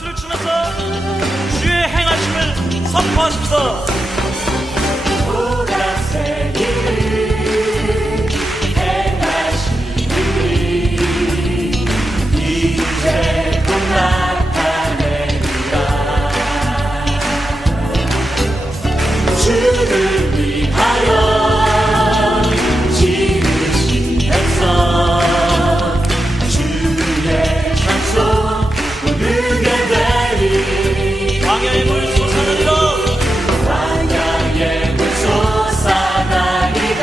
박수를 치면서 주의 행하심을 선포하십시다. 보라색 일을 행하시니 이제 곧 나타내리라. 주를 위하여 지으신 백성 주의 찬송 부르게 되리. 광야의 물 솟아나리라. 광야의 물 솟아나리라.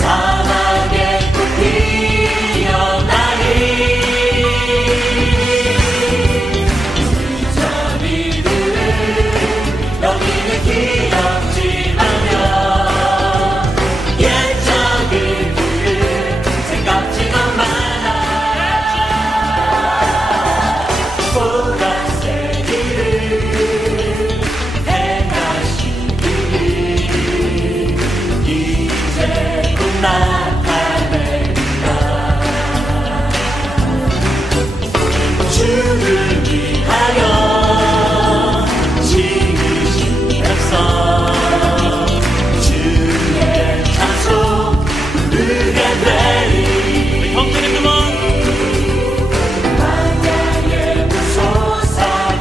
사막의 꽃 피어나리. 저리들을 여기는 기억지마며 옛적을 생각지도 마라. 보라색 일을 행하시니 이제 곧 나타내리라. 주를 위하여 지으신 백성 주의 찬송 부르게 되리. 형제님들만 광야의 물 솟아나리라.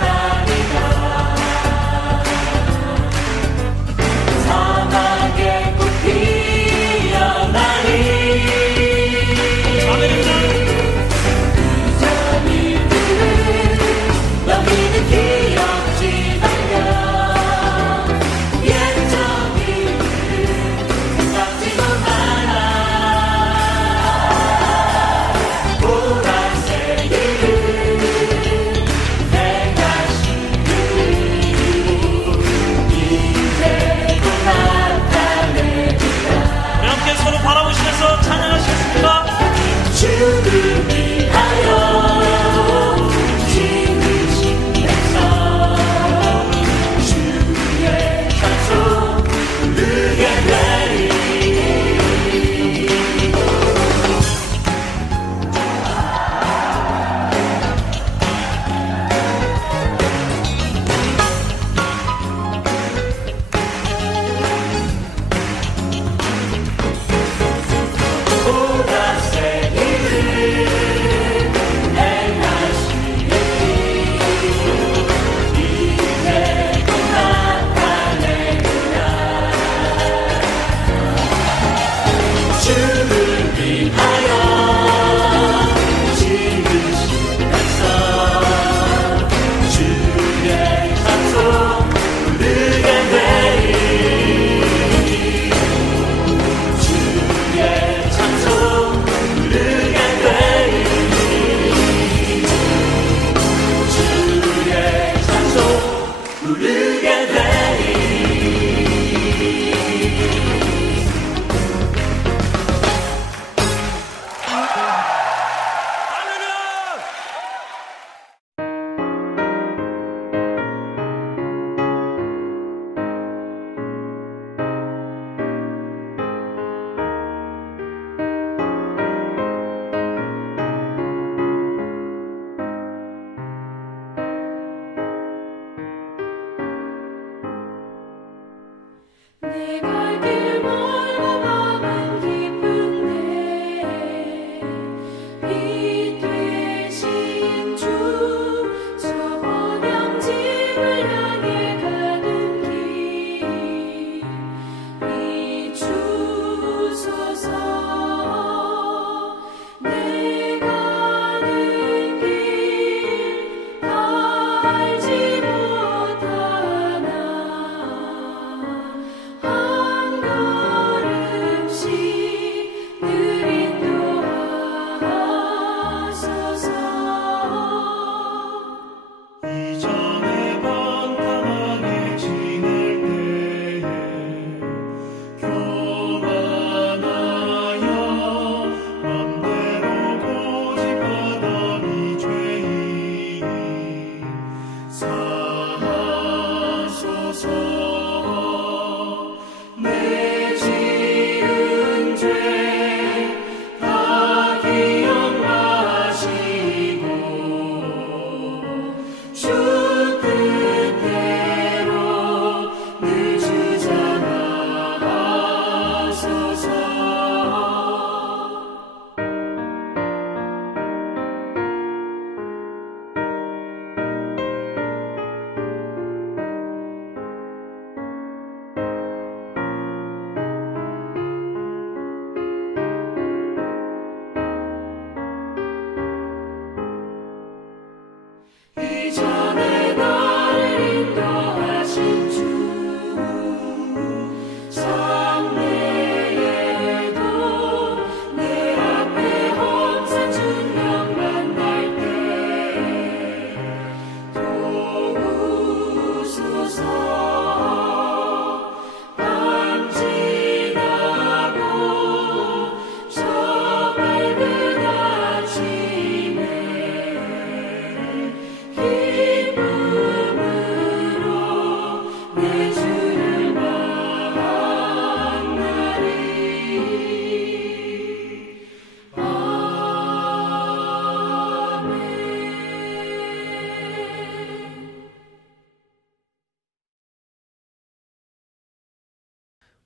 사막의 꽃 피어나리. 아멘입니다. 저리들을 여기는 기억지 말며 옛적 일을 생각지도 마라.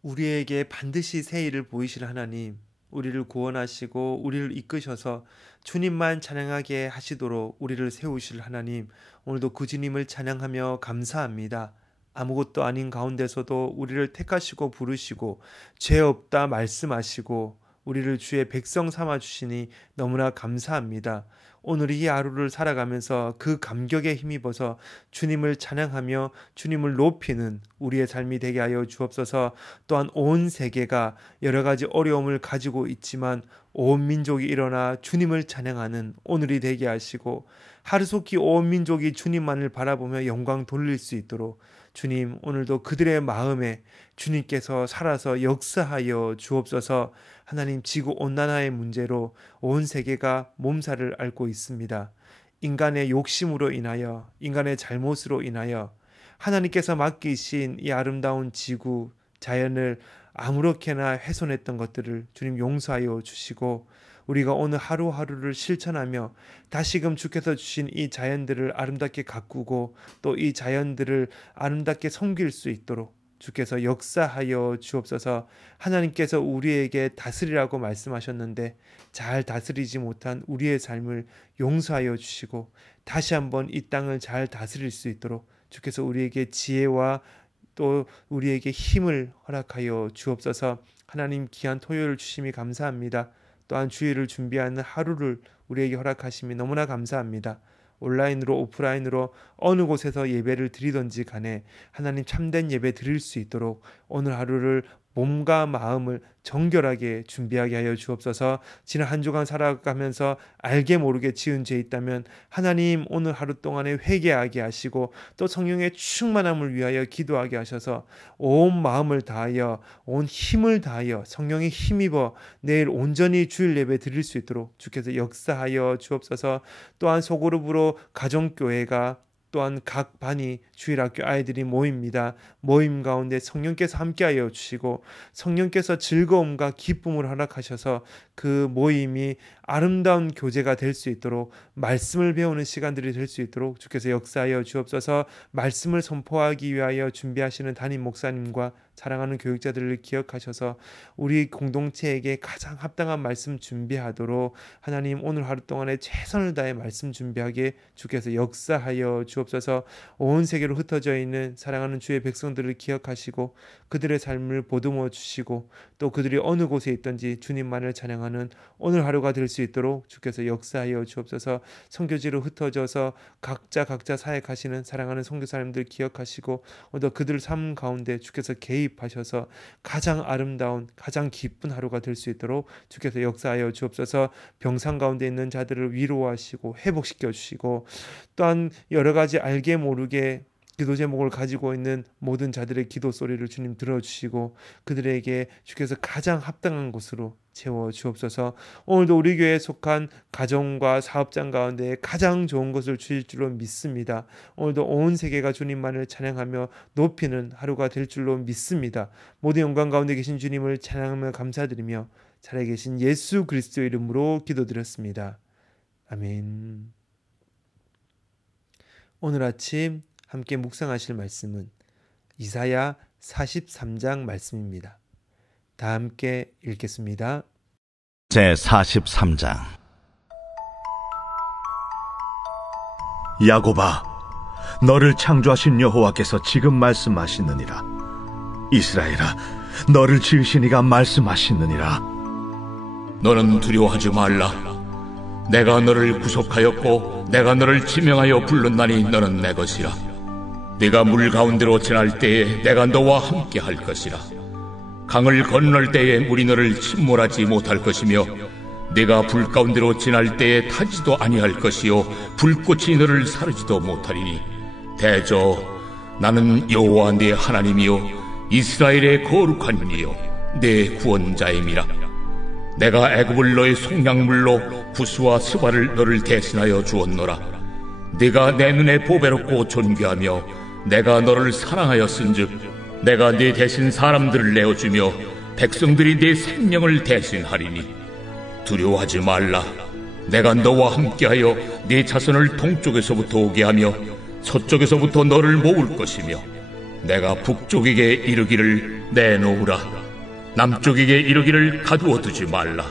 우리에게 반드시 새 일을 보이실 하나님, 우리를 구원하시고 우리를 이끄셔서 주님만 찬양하게 하시도록 우리를 세우실 하나님, 오늘도 그 주님을 찬양하며 감사합니다. 아무것도 아닌 가운데서도 우리를 택하시고 부르시고 죄 없다 말씀하시고 우리를 주의 백성 삼아 주시니 너무나 감사합니다. 오늘 이 하루를 살아가면서 그 감격에 힘입어서 주님을 찬양하며 주님을 높이는 우리의 삶이 되게 하여 주옵소서. 또한 온 세계가 여러 가지 어려움을 가지고 있지만 온 민족이 일어나 주님을 찬양하는 오늘이 되게 하시고 하루속히 온 민족이 주님만을 바라보며 영광 돌릴 수 있도록 주님, 오늘도 그들의 마음에 주님께서 살아서 역사하여 주옵소서. 하나님, 지구온난화의 문제로 온 세계가 몸살을 앓고 있습니다. 인간의 욕심으로 인하여, 인간의 잘못으로 인하여 하나님께서 맡기신 이 아름다운 지구, 자연을 아무렇게나 훼손했던 것들을 주님 용서하여 주시고 우리가 오늘 하루하루를 실천하며 다시금 주께서 주신 이 자연들을 아름답게 가꾸고 또 이 자연들을 아름답게 섬길 수 있도록 주께서 역사하여 주옵소서. 하나님께서 우리에게 다스리라고 말씀하셨는데 잘 다스리지 못한 우리의 삶을 용서하여 주시고 다시 한번 이 땅을 잘 다스릴 수 있도록 주께서 우리에게 지혜와 또 우리에게 힘을 허락하여 주옵소서. 하나님, 귀한 토요일 주심이 감사합니다. 또한 주일을 준비하는 하루를 우리에게 허락하심이 너무나 감사합니다. 온라인으로 오프라인으로 어느 곳에서 예배를 드리든지 간에 하나님 참된 예배 드릴 수 있도록 오늘 하루를 몸과 마음을 정결하게 준비하게 하여 주옵소서. 지난 한 주간 살아가면서 알게 모르게 지은 죄 있다면 하나님 오늘 하루 동안에 회개하게 하시고 또 성령의 충만함을 위하여 기도하게 하셔서 온 마음을 다하여 온 힘을 다하여 성령의 힘입어 내일 온전히 주일 예배 드릴 수 있도록 주께서 역사하여 주옵소서. 또한 소그룹으로 가정교회가 또한 각 반이 주일학교 아이들이 모입니다. 모임 가운데 성령께서 함께하여 주시고 성령께서 즐거움과 기쁨을 허락하셔서 그 모임이 아름다운 교제가 될 수 있도록 말씀을 배우는 시간들이 될 수 있도록 주께서 역사하여 주옵소서. 말씀을 선포하기 위하여 준비하시는 담임 목사님과 사랑하는 교육자들을 기억하셔서 우리 공동체에게 가장 합당한 말씀 준비하도록 하나님 오늘 하루 동안에 최선을 다해 말씀 준비하게 주께서 역사하여 주옵소서. 온 세계로 흩어져 있는 사랑하는 주의 백성들을 기억하시고 그들의 삶을 보듬어 주시고 또 그들이 어느 곳에 있든지 주님만을 찬양하는 오늘 하루가 될 수 있도록 주께서 역사하여 주옵소서. 선교지로 흩어져서 각자 사역하시는 사랑하는 선교사님들 기억하시고 오늘 그들 삶 가운데 주께서 개입하셔서 가장 아름다운 가장 기쁜 하루가 될 수 있도록 주께서 역사하여 주옵소서. 병상 가운데 있는 자들을 위로하시고 회복시켜 주시고 또한 여러 가지 알게 모르게 기도 제목을 가지고 있는 모든 자들의 기도 소리를 주님 들어주시고 그들에게 주께서 가장 합당한 곳으로 채워 주옵소서. 오늘도 우리 교회에 속한 가정과 사업장 가운데 가장 좋은 것을 주실 줄로 믿습니다. 오늘도 온 세계가 주님만을 찬양하며 높이는 하루가 될 줄로 믿습니다. 모든 영광 가운데 계신 주님을 찬양하며 감사드리며 살아계신 예수 그리스도의 이름으로 기도드렸습니다. 아멘. 오늘 아침 함께 묵상하실 말씀은 이사야 43장 말씀입니다. 다 함께 읽겠습니다. 제43장. 야곱아, 너를 창조하신 여호와께서 지금 말씀하시느니라. 이스라엘아, 너를 지으신 이가 말씀하시느니라. 너는 두려워하지 말라. 내가 너를 구속하였고 내가 너를 지명하여 불렀나니 너는 내 것이라. 네가 물 가운데로 지날 때에 내가 너와 함께 할 것이라. 강을 건널 때에 물이 너를 침몰하지 못할 것이며 네가 불 가운데로 지날 때에 타지도 아니할 것이요 불꽃이 너를 사르지도 못하리니 대저 나는 여호와 네 하나님이요 이스라엘의 거룩한 이요 내 구원자임이라. 내가 애굽을 너의 속량물로 부스와 스바를 너를 대신하여 주었노라. 네가 내 눈에 보배롭고 존귀하며 내가 너를 사랑하였은즉 내가 네 대신 사람들을 내어주며 백성들이 네 생명을 대신하리니 두려워하지 말라. 내가 너와 함께하여 네 자손을 동쪽에서부터 오게 하며 서쪽에서부터 너를 모을 것이며 내가 북쪽에게 이르기를 내놓으라. 남쪽에게 이르기를 가두어 두지 말라.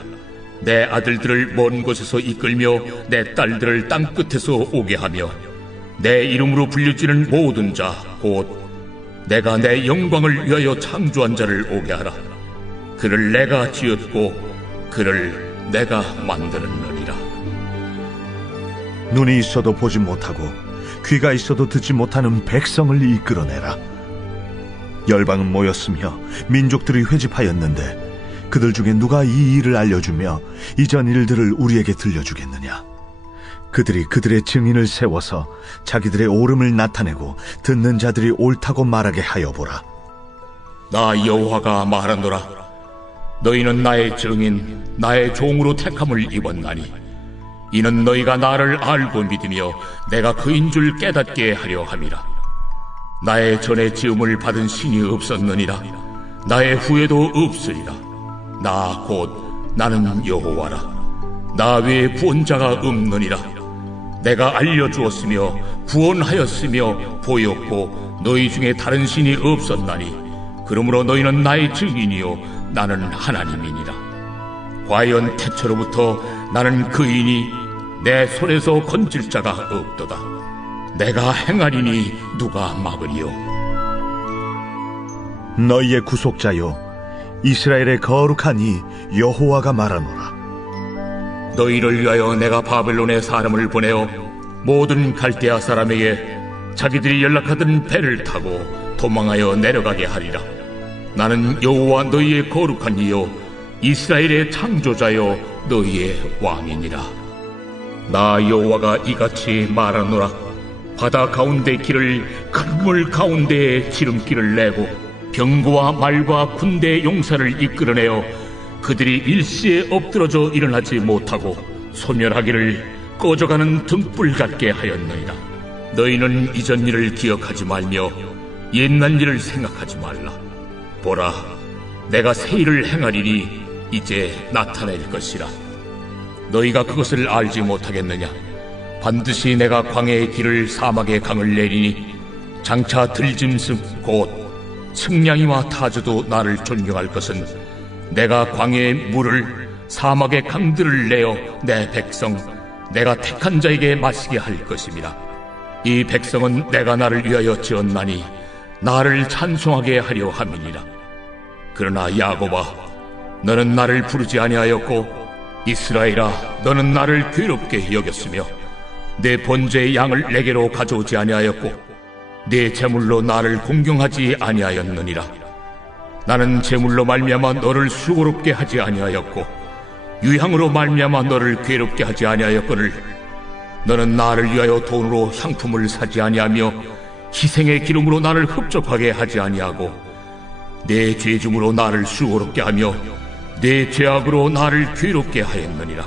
내 아들들을 먼 곳에서 이끌며 내 딸들을 땅 끝에서 오게 하며 내 이름으로 불려지는 모든 자 곧 내가 내 영광을 위하여 창조한 자를 오게 하라. 그를 내가 지었고 그를 내가 만들었느니라. 눈이 있어도 보지 못하고 귀가 있어도 듣지 못하는 백성을 이끌어내라. 열방은 모였으며 민족들이 회집하였는데 그들 중에 누가 이 일을 알려주며 이전 일들을 우리에게 들려주겠느냐? 그들이 그들의 증인을 세워서 자기들의 옳음을 나타내고 듣는 자들이 옳다고 말하게 하여 보라. 나 여호와가 말하노라. 너희는 나의 증인 나의 종으로 택함을 입었나니 이는 너희가 나를 알고 믿으며 내가 그인 줄 깨닫게 하려 함이라. 나의 전에 지음을 받은 신이 없었느니라. 나의 후에도 없으리라. 나 곧 나는 여호와라. 나 외에 구원자가 없느니라. 내가 알려주었으며 구원하였으며 보였고 너희 중에 다른 신이 없었나니 그러므로 너희는 나의 증인이요 나는 하나님이니라. 과연 태초로부터 나는 그이니 내 손에서 건질 자가 없도다. 내가 행하리니 누가 막으리요? 너희의 구속자요 이스라엘의 거룩한 이 여호와가 말하노라. 너희를 위하여 내가 바벨론에 사람을 보내어 모든 갈대아 사람에게 자기들이 연락하던 배를 타고 도망하여 내려가게 하리라. 나는 여호와 너희의 거룩한 이요 이스라엘의 창조자요 너희의 왕이니라. 나 여호와가 이같이 말하노라. 바다 가운데 길을 큰 물 가운데에 지름길을 내고 병거와 말과 군대 용사를 이끌어내어 그들이 일시에 엎드러져 일어나지 못하고 소멸하기를 꺼져가는 등불 같게 하였느니라. 너희는 이전 일을 기억하지 말며 옛날 일을 생각하지 말라. 보라, 내가 새 일을 행하리니 이제 나타낼 것이라. 너희가 그것을 알지 못하겠느냐? 반드시 내가 광야의 길을 사막의 강을 내리니 장차 들짐승 곧 측량이와 타조도 나를 존경할 것은 내가 광야의 물을 사막의 강들을 내어 내 백성 내가 택한 자에게 마시게 할 것임이라. 이 백성은 내가 나를 위하여 지었나니 나를 찬송하게 하려 함이니라. 그러나 야곱아, 너는 나를 부르지 아니하였고 이스라엘아, 너는 나를 괴롭게 여겼으며 내 번제의 양을 내게로 가져오지 아니하였고 내 제물로 나를 공경하지 아니하였느니라. 나는 제물로 말미암아 너를 수고롭게 하지 아니하였고 유향으로 말미암아 너를 괴롭게 하지 아니하였거늘 너는 나를 위하여 돈으로 향품을 사지 아니하며 희생의 기름으로 나를 흡족하게 하지 아니하고 내 죄중으로 나를 수고롭게 하며 내 죄악으로 나를 괴롭게 하였느니라.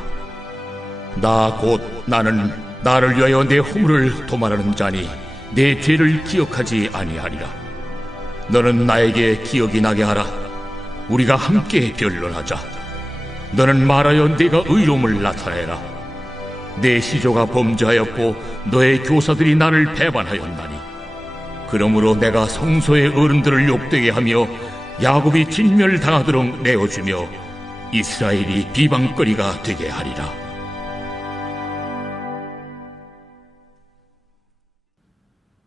나 곧 나는 나를 위하여 내 허물을 도말하는 자니 내 죄를 기억하지 아니하리라. 너는 나에게 기억이 나게 하라. 우리가 함께 변론하자. 너는 말하여 내가 의로움을 나타내라. 내 시조가 범죄하였고 너의 교사들이 나를 배반하였나니 그러므로 내가 성소의 어른들을 욕되게 하며 야곱이 진멸당하도록 내어주며 이스라엘이 비방거리가 되게 하리라.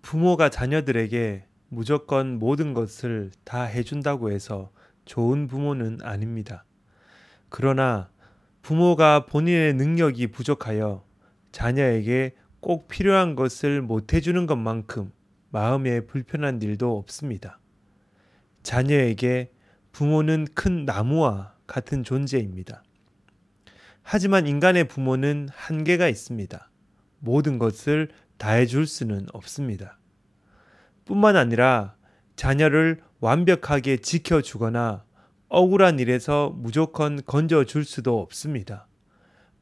부모가 자녀들에게 무조건 모든 것을 다 해준다고 해서 좋은 부모는 아닙니다. 그러나 부모가 본인의 능력이 부족하여 자녀에게 꼭 필요한 것을 못 해주는 것만큼 마음에 불편한 일도 없습니다. 자녀에게 부모는 큰 나무와 같은 존재입니다. 하지만 인간의 부모는 한계가 있습니다. 모든 것을 다 해줄 수는 없습니다. 뿐만 아니라 자녀를 완벽하게 지켜주거나 억울한 일에서 무조건 건져줄 수도 없습니다.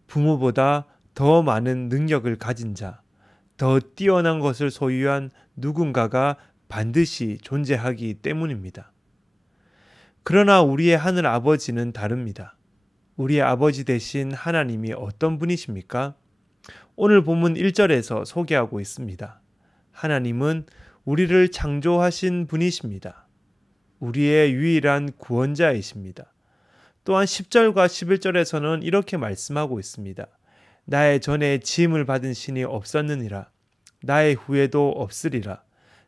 부모보다 더 많은 능력을 가진 자, 더 뛰어난 것을 소유한 누군가가 반드시 존재하기 때문입니다. 그러나 우리의 하늘 아버지는 다릅니다. 우리의 아버지 되신 하나님이 어떤 분이십니까? 오늘 본문 1절에서 소개하고 있습니다. 하나님은 우리를 창조하신 분이십니다. 우리의 유일한 구원자이십니다. 또한 10절과 11절에서는 이렇게 말씀하고 있습니다. 나의 전에 지음을 받은 신이 없었느니라. 나의 후에도 없으리라.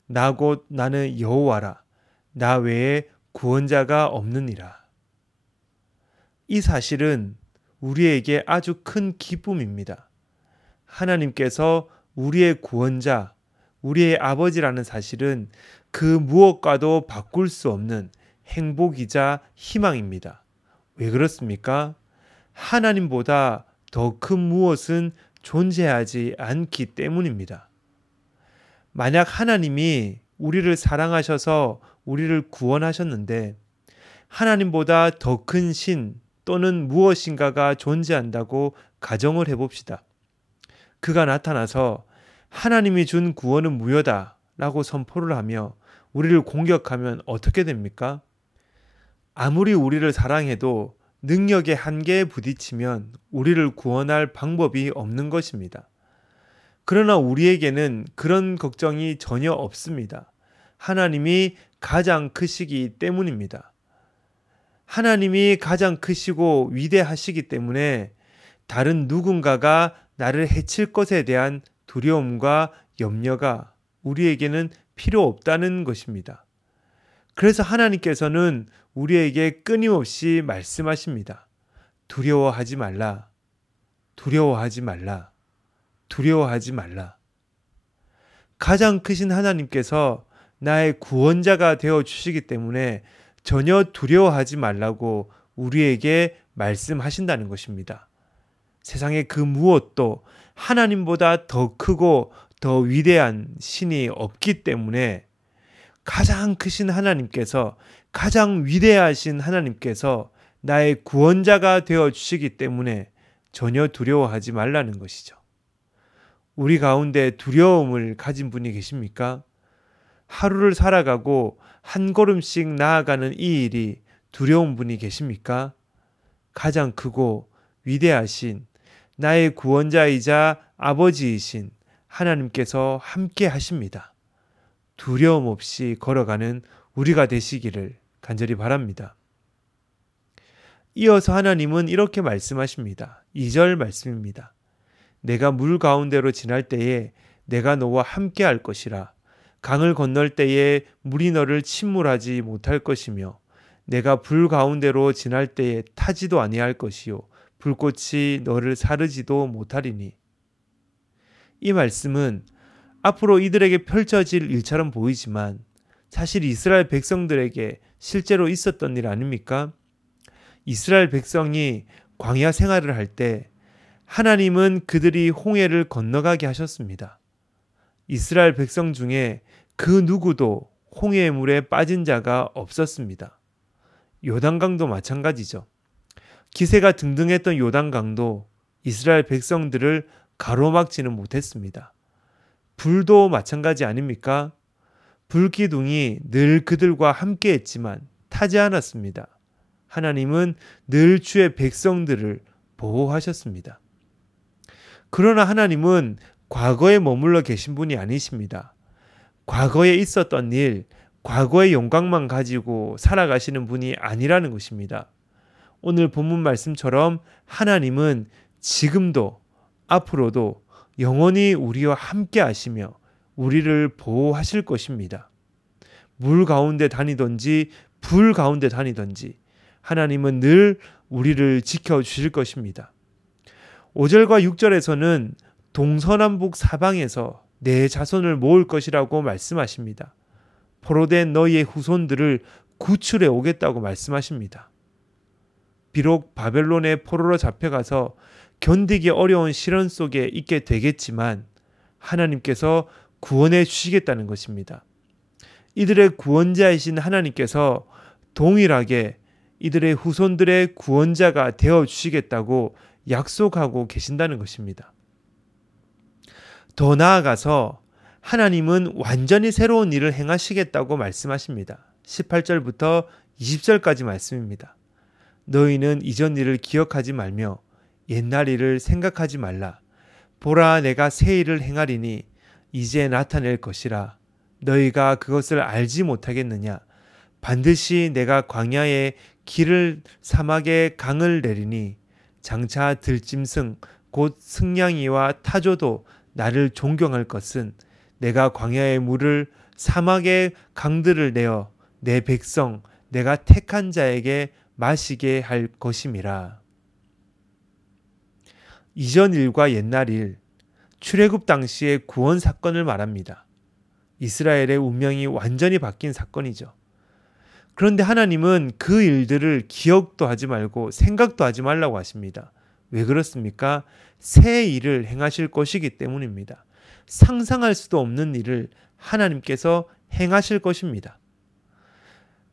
나 곧 나는 여호와라. 나 외에 구원자가 없느니라. 이 사실은 우리에게 아주 큰 기쁨입니다. 하나님께서 우리의 구원자, 우리의 아버지라는 사실은 그 무엇과도 바꿀 수 없는 행복이자 희망입니다. 왜 그렇습니까? 하나님보다 더 큰 무엇은 존재하지 않기 때문입니다. 만약 하나님이 우리를 사랑하셔서 우리를 구원하셨는데 하나님보다 더 큰 신 또는 무엇인가가 존재한다고 가정을 해봅시다. 그가 나타나서 하나님이 준 구원은 무효다 라고 선포를 하며 우리를 공격하면 어떻게 됩니까? 아무리 우리를 사랑해도 능력의 한계에 부딪히면 우리를 구원할 방법이 없는 것입니다. 그러나 우리에게는 그런 걱정이 전혀 없습니다. 하나님이 가장 크시기 때문입니다. 하나님이 가장 크시고 위대하시기 때문에 다른 누군가가 나를 해칠 것에 대한 두려움과 염려가 우리에게는 필요 없다는 것입니다. 그래서 하나님께서는 우리에게 끊임없이 말씀하십니다. 두려워하지 말라. 두려워하지 말라. 두려워하지 말라. 가장 크신 하나님께서 나의 구원자가 되어 주시기 때문에 전혀 두려워하지 말라고 우리에게 말씀하신다는 것입니다. 세상의 그 무엇도 하나님보다 더 크고 더 위대한 신이 없기 때문에 가장 크신 하나님께서, 가장 위대하신 하나님께서 나의 구원자가 되어 주시기 때문에 전혀 두려워하지 말라는 것이죠. 우리 가운데 두려움을 가진 분이 계십니까? 하루를 살아가고 한 걸음씩 나아가는 이 일이 두려운 분이 계십니까? 가장 크고 위대하신 나의 구원자이자 아버지이신 하나님께서 함께 하십니다. 두려움 없이 걸어가는 우리가 되시기를 간절히 바랍니다. 이어서 하나님은 이렇게 말씀하십니다. 2절 말씀입니다. 내가 물 가운데로 지날 때에 내가 너와 함께 할 것이라. 강을 건널 때에 물이 너를 침몰하지 못할 것이며 내가 불 가운데로 지날 때에 타지도 아니할 것이요 불꽃이 너를 사르지도 못하리니. 이 말씀은 앞으로 이들에게 펼쳐질 일처럼 보이지만 사실 이스라엘 백성들에게 실제로 있었던 일 아닙니까? 이스라엘 백성이 광야 생활을 할 때 하나님은 그들이 홍해를 건너가게 하셨습니다. 이스라엘 백성 중에 그 누구도 홍해의 물에 빠진 자가 없었습니다. 요단강도 마찬가지죠. 기세가 등등했던 요단강도 이스라엘 백성들을 가로막지는 못했습니다. 불도 마찬가지 아닙니까? 불기둥이 늘 그들과 함께 했지만 타지 않았습니다. 하나님은 늘 주의 백성들을 보호하셨습니다. 그러나 하나님은 과거에 머물러 계신 분이 아니십니다. 과거에 있었던 일, 과거의 영광만 가지고 살아가시는 분이 아니라는 것입니다. 오늘 본문 말씀처럼 하나님은 지금도 앞으로도 영원히 우리와 함께 하시며 우리를 보호하실 것입니다. 물 가운데 다니든지 불 가운데 다니든지 하나님은 늘 우리를 지켜주실 것입니다. 5절과 6절에서는 동서남북 사방에서 내 자손을 모을 것이라고 말씀하십니다. 포로된 너희의 후손들을 구출해 오겠다고 말씀하십니다. 비록 바벨론의 포로로 잡혀가서 견디기 어려운 시련 속에 있게 되겠지만 하나님께서 구원해 주시겠다는 것입니다. 이들의 구원자이신 하나님께서 동일하게 이들의 후손들의 구원자가 되어 주시겠다고 약속하고 계신다는 것입니다. 더 나아가서 하나님은 완전히 새로운 일을 행하시겠다고 말씀하십니다. 18절부터 20절까지 말씀입니다. 너희는 이전 일을 기억하지 말며 옛날 일을 생각하지 말라. 보라, 내가 새 일을 행하리니 이제 나타낼 것이라. 너희가 그것을 알지 못하겠느냐? 반드시 내가 광야에 길을 사막에 강을 내리니 장차 들짐승 곧 승냥이와 타조도 나를 존경할 것은 내가 광야의 물을 사막의 강들을 내어 내 백성 내가 택한 자에게 마시게 할 것임이라. 이전 일과 옛날 일, 출애굽 당시의 구원 사건을 말합니다. 이스라엘의 운명이 완전히 바뀐 사건이죠. 그런데 하나님은 그 일들을 기억도 하지 말고 생각도 하지 말라고 하십니다. 왜 그렇습니까? 새 일을 행하실 것이기 때문입니다. 상상할 수도 없는 일을 하나님께서 행하실 것입니다.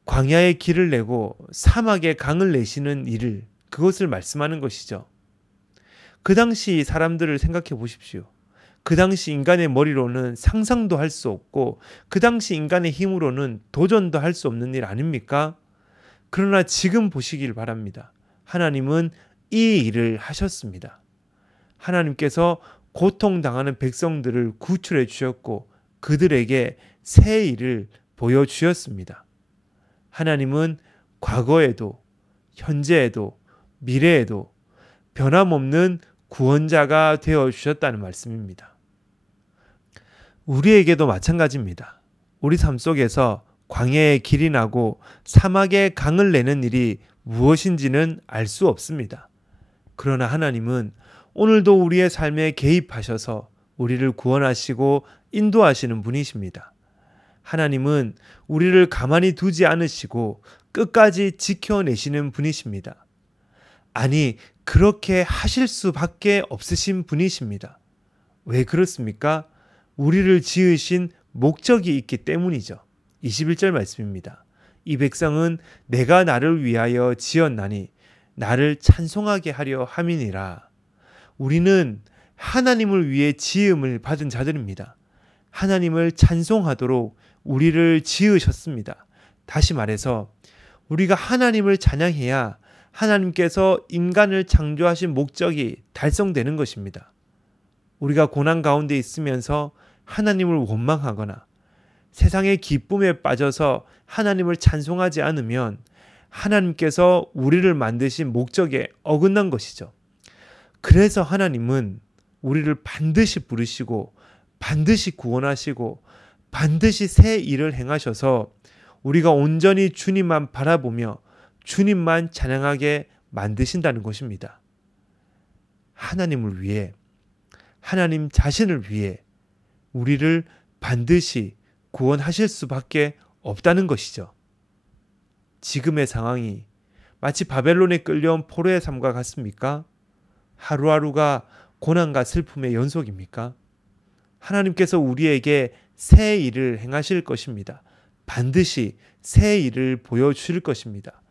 광야의 길을 내고 사막에 강을 내시는 일을, 그것을 말씀하는 것이죠. 그 당시 사람들을 생각해 보십시오. 그 당시 인간의 머리로는 상상도 할 수 없고 그 당시 인간의 힘으로는 도전도 할 수 없는 일 아닙니까? 그러나 지금 보시길 바랍니다. 하나님은 이 일을 하셨습니다. 하나님께서 고통당하는 백성들을 구출해 주셨고 그들에게 새 일을 보여주셨습니다. 하나님은 과거에도 현재에도 미래에도 변함없는 구원자가 되어주셨다는 말씀입니다. 우리에게도 마찬가지입니다. 우리 삶 속에서 광야의 길이 나고 사막에 강을 내는 일이 무엇인지는 알 수 없습니다. 그러나 하나님은 오늘도 우리의 삶에 개입하셔서 우리를 구원하시고 인도하시는 분이십니다. 하나님은 우리를 가만히 두지 않으시고 끝까지 지켜내시는 분이십니다. 아니, 그렇게 하실 수밖에 없으신 분이십니다. 왜 그렇습니까? 우리를 지으신 목적이 있기 때문이죠. 21절 말씀입니다. 이 백성은 내가 나를 위하여 지었나니 나를 찬송하게 하려 함이니라. 우리는 하나님을 위해 지음을 받은 자들입니다. 하나님을 찬송하도록 우리를 지으셨습니다. 다시 말해서 우리가 하나님을 찬양해야 하나님께서 인간을 창조하신 목적이 달성되는 것입니다. 우리가 고난 가운데 있으면서 하나님을 원망하거나 세상의 기쁨에 빠져서 하나님을 찬송하지 않으면 하나님께서 우리를 만드신 목적에 어긋난 것이죠. 그래서 하나님은 우리를 반드시 부르시고 반드시 구원하시고 반드시 새 일을 행하셔서 우리가 온전히 주님만 바라보며 주님만 찬양하게 만드신다는 것입니다. 하나님을 위해, 하나님 자신을 위해 우리를 반드시 구원하실 수밖에 없다는 것이죠. 지금의 상황이 마치 바벨론에 끌려온 포로의 삶과 같습니까? 하루하루가 고난과 슬픔의 연속입니까? 하나님께서 우리에게 새 일을 행하실 것입니다. 반드시 새 일을 보여주실 것입니다.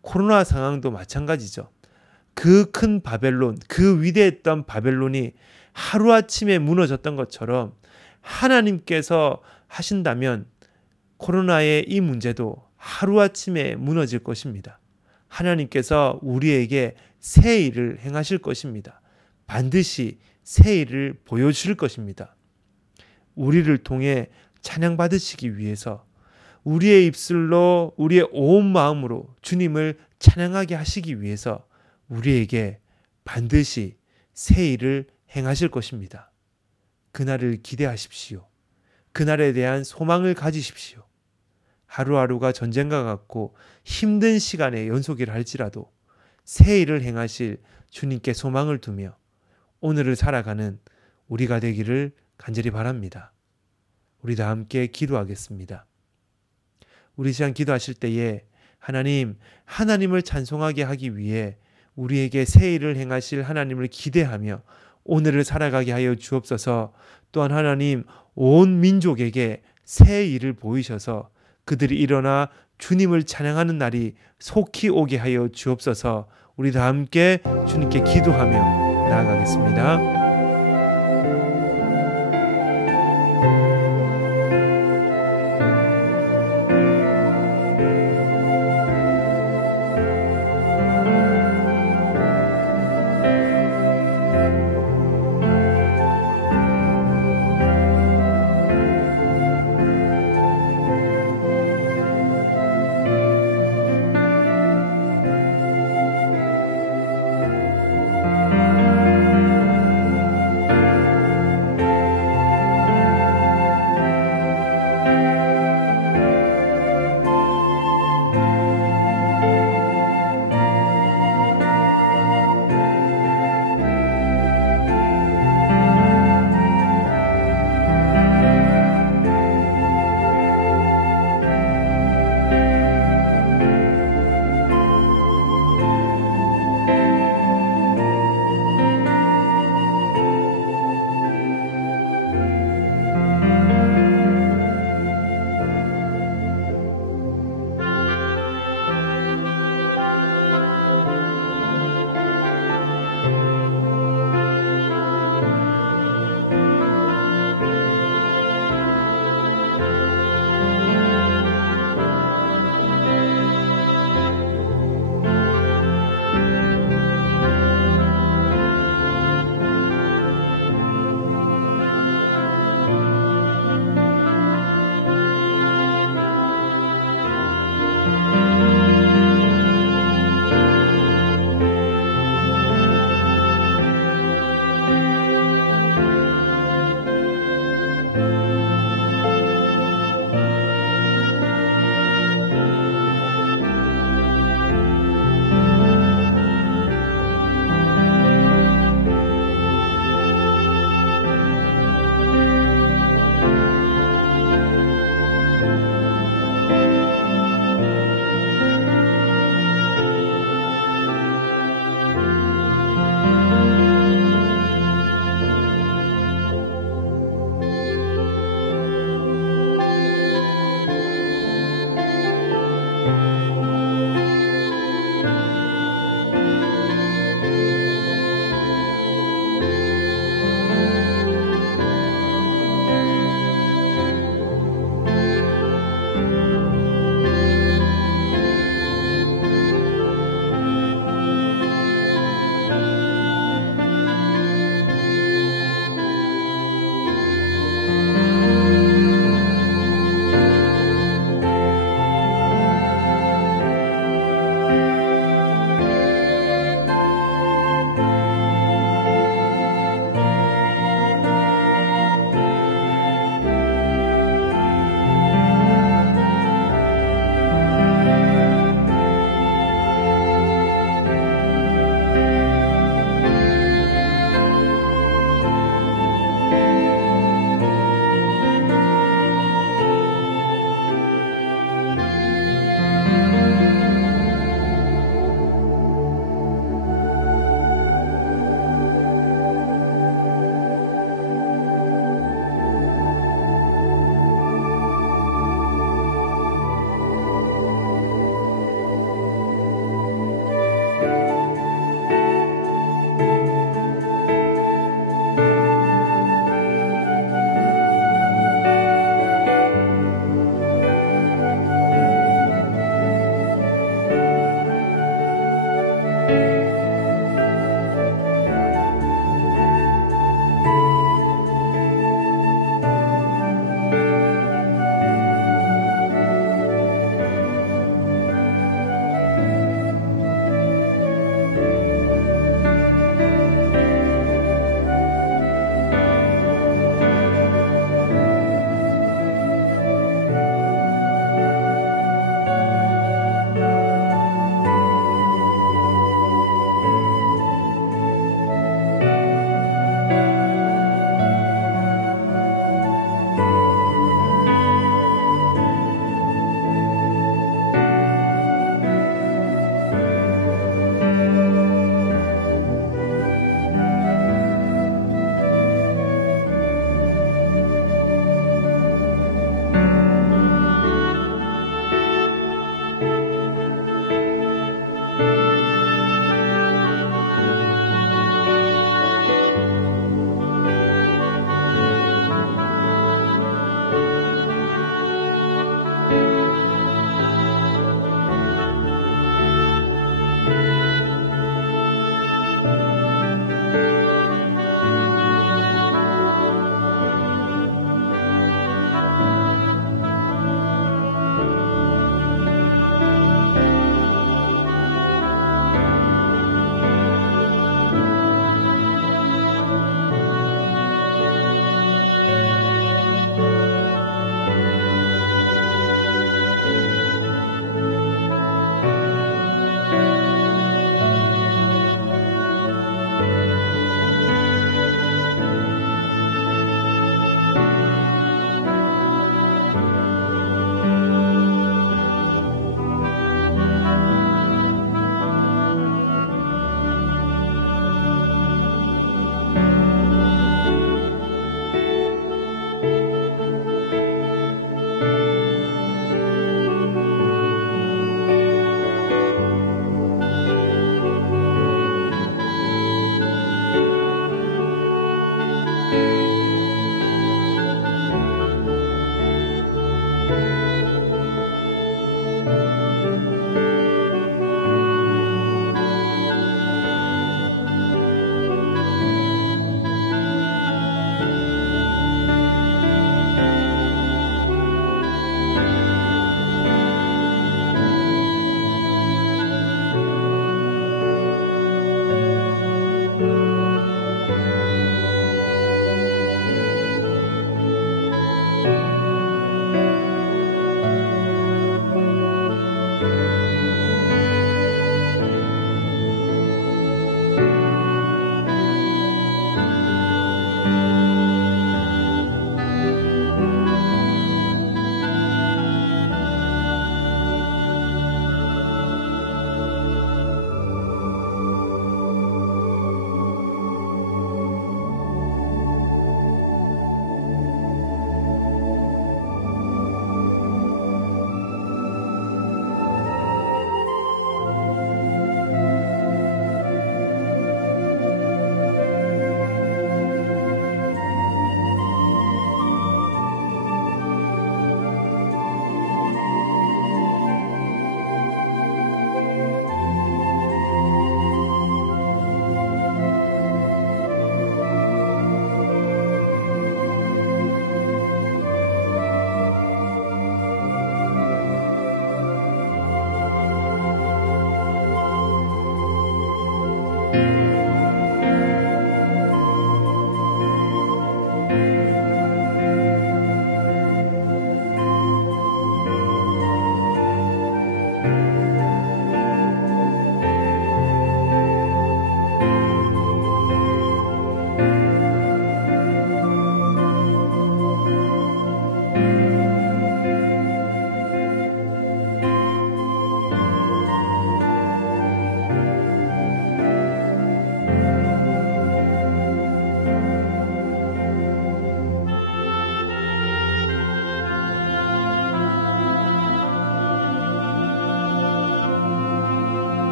코로나 상황도 마찬가지죠. 그 큰 바벨론, 그 위대했던 바벨론이 하루아침에 무너졌던 것처럼 하나님께서 하신다면 코로나의 이 문제도 하루아침에 무너질 것입니다. 하나님께서 우리에게 새 일을 행하실 것입니다. 반드시 새 일을 보여주실 것입니다. 우리를 통해 찬양받으시기 위해서 우리의 입술로 우리의 온 마음으로 주님을 찬양하게 하시기 위해서 우리에게 반드시 새 일을 행하실 것입니다. 그날을 기대하십시오. 그날에 대한 소망을 가지십시오. 하루하루가 전쟁과 같고 힘든 시간의 연속이라 할지라도 새 일을 행하실 주님께 소망을 두며 오늘을 살아가는 우리가 되기를 간절히 바랍니다. 우리 다 함께 기도하겠습니다. 우리 시간 기도하실 때에 하나님을 찬송하게 하기 위해 우리에게 새 일을 행하실 하나님을 기대하며 오늘을 살아가게 하여 주옵소서. 또한 하나님, 온 민족에게 새 일을 보이셔서 그들이 일어나 주님을 찬양하는 날이 속히 오게 하여 주옵소서. 우리 다 함께 주님께 기도하며 나아가겠습니다.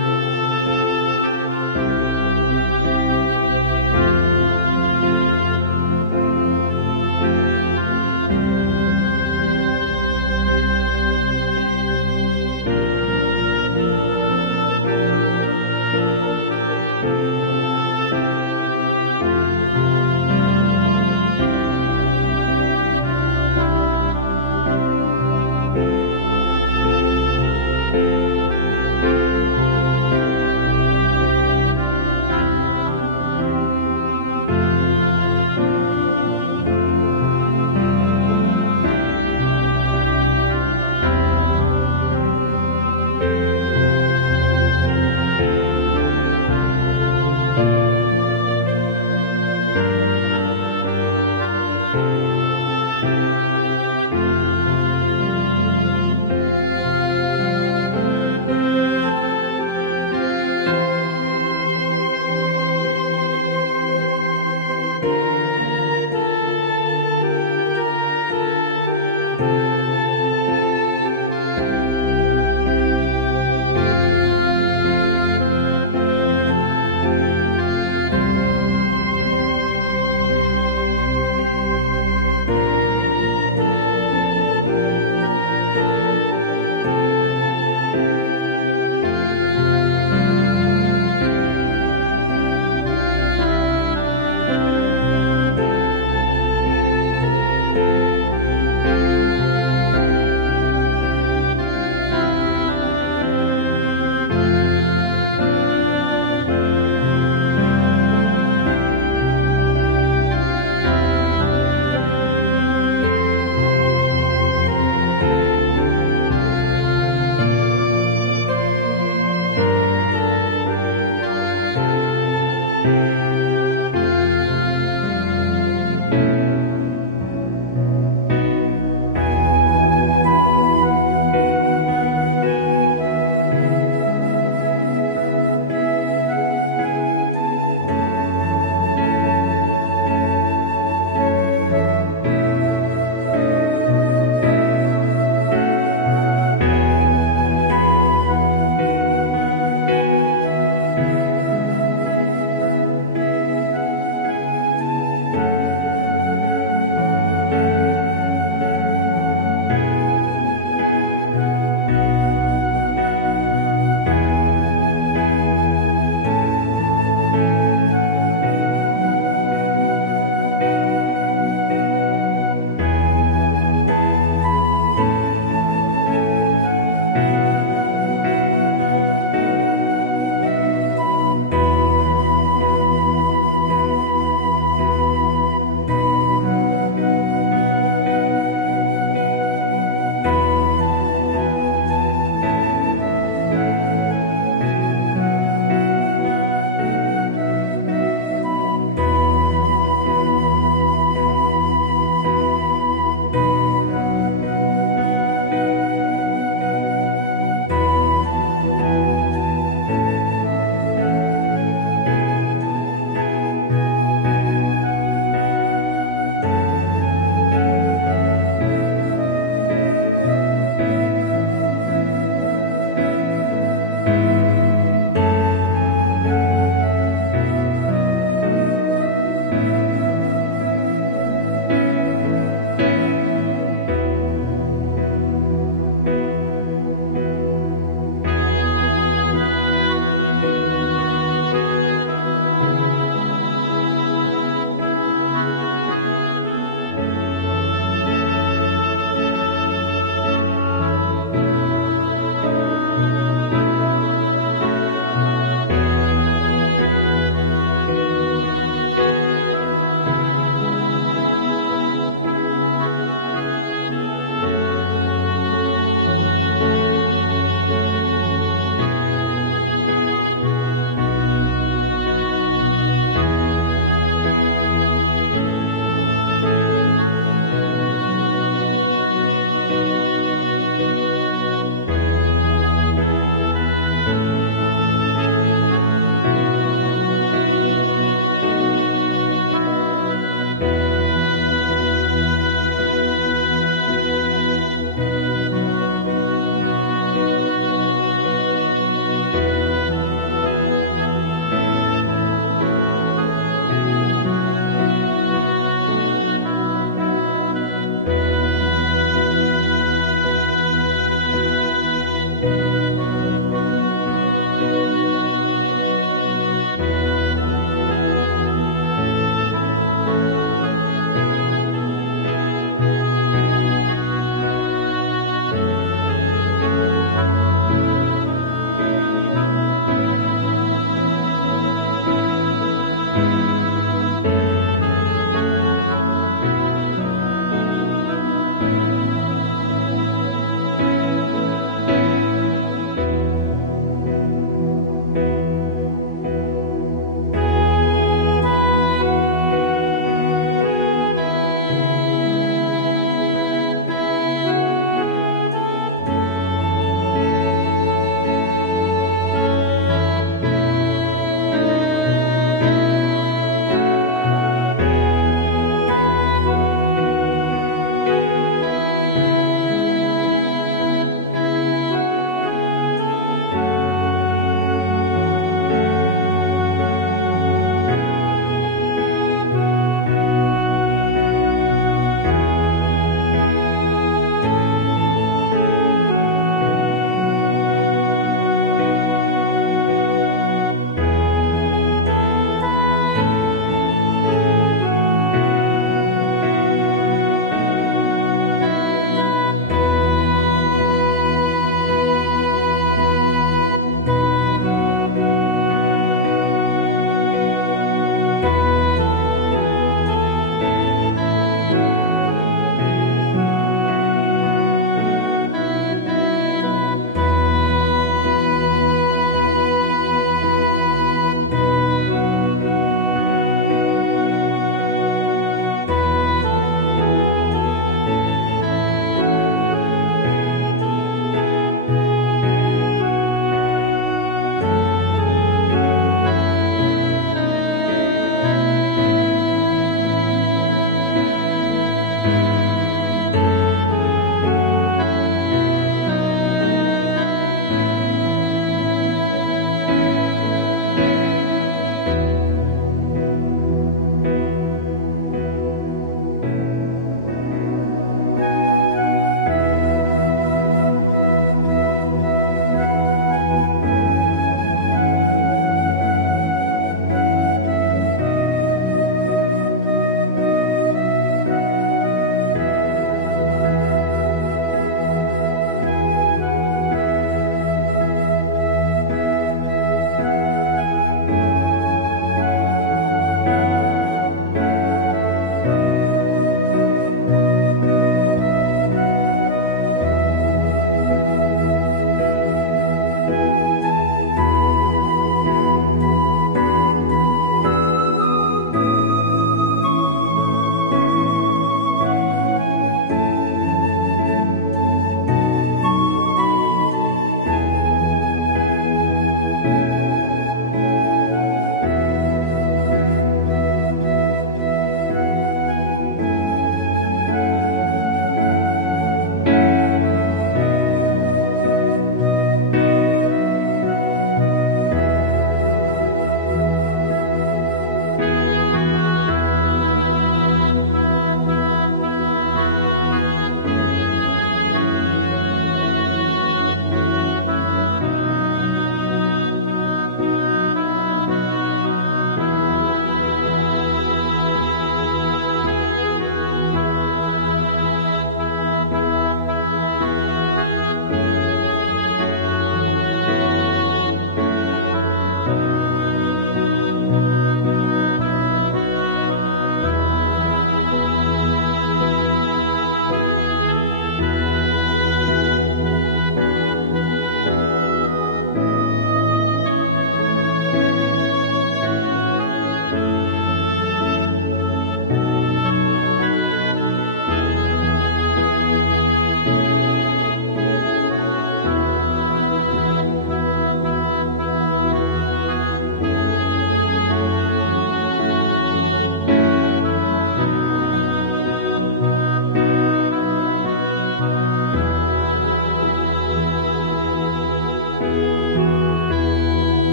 주님